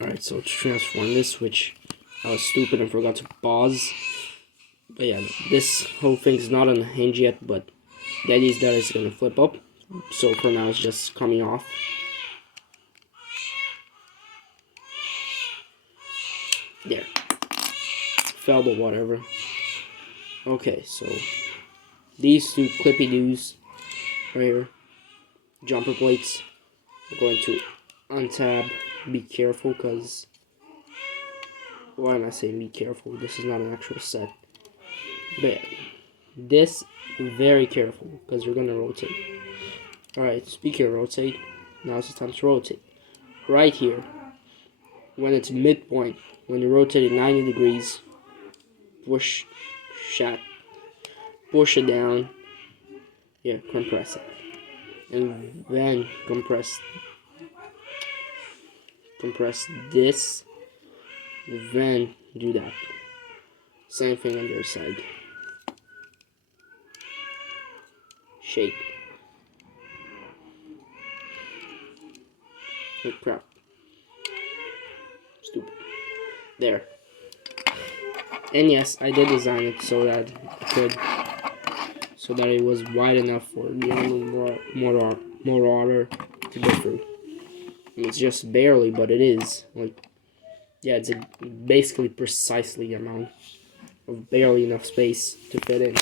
Alright, so to transform this, which I was stupid and forgot to pause. But yeah, this whole thing's not on the hinge yet, but the idea is that it's gonna flip up. So for now, it's just coming off. There. Fell, but whatever. Okay, so these two clippy-doos right here, jumper plates, I'm going to untab. Be careful, because why am I saying be careful? This is not an actual set. But yeah, this, very careful, because you're gonna rotate. Alright, speaking of rotate, now's the time to rotate. Right here, when it's midpoint, when you're rotating 90 degrees, push it down, yeah, compress it, and then compress this, then do that. Same thing on the other side. Shake. Oh crap. Stupid. There. And yes, I did design it so that it was wide enough for the Marauder to go through. I mean, it's just barely, but it is. Like, yeah, it's basically precisely the amount of barely enough space to fit in.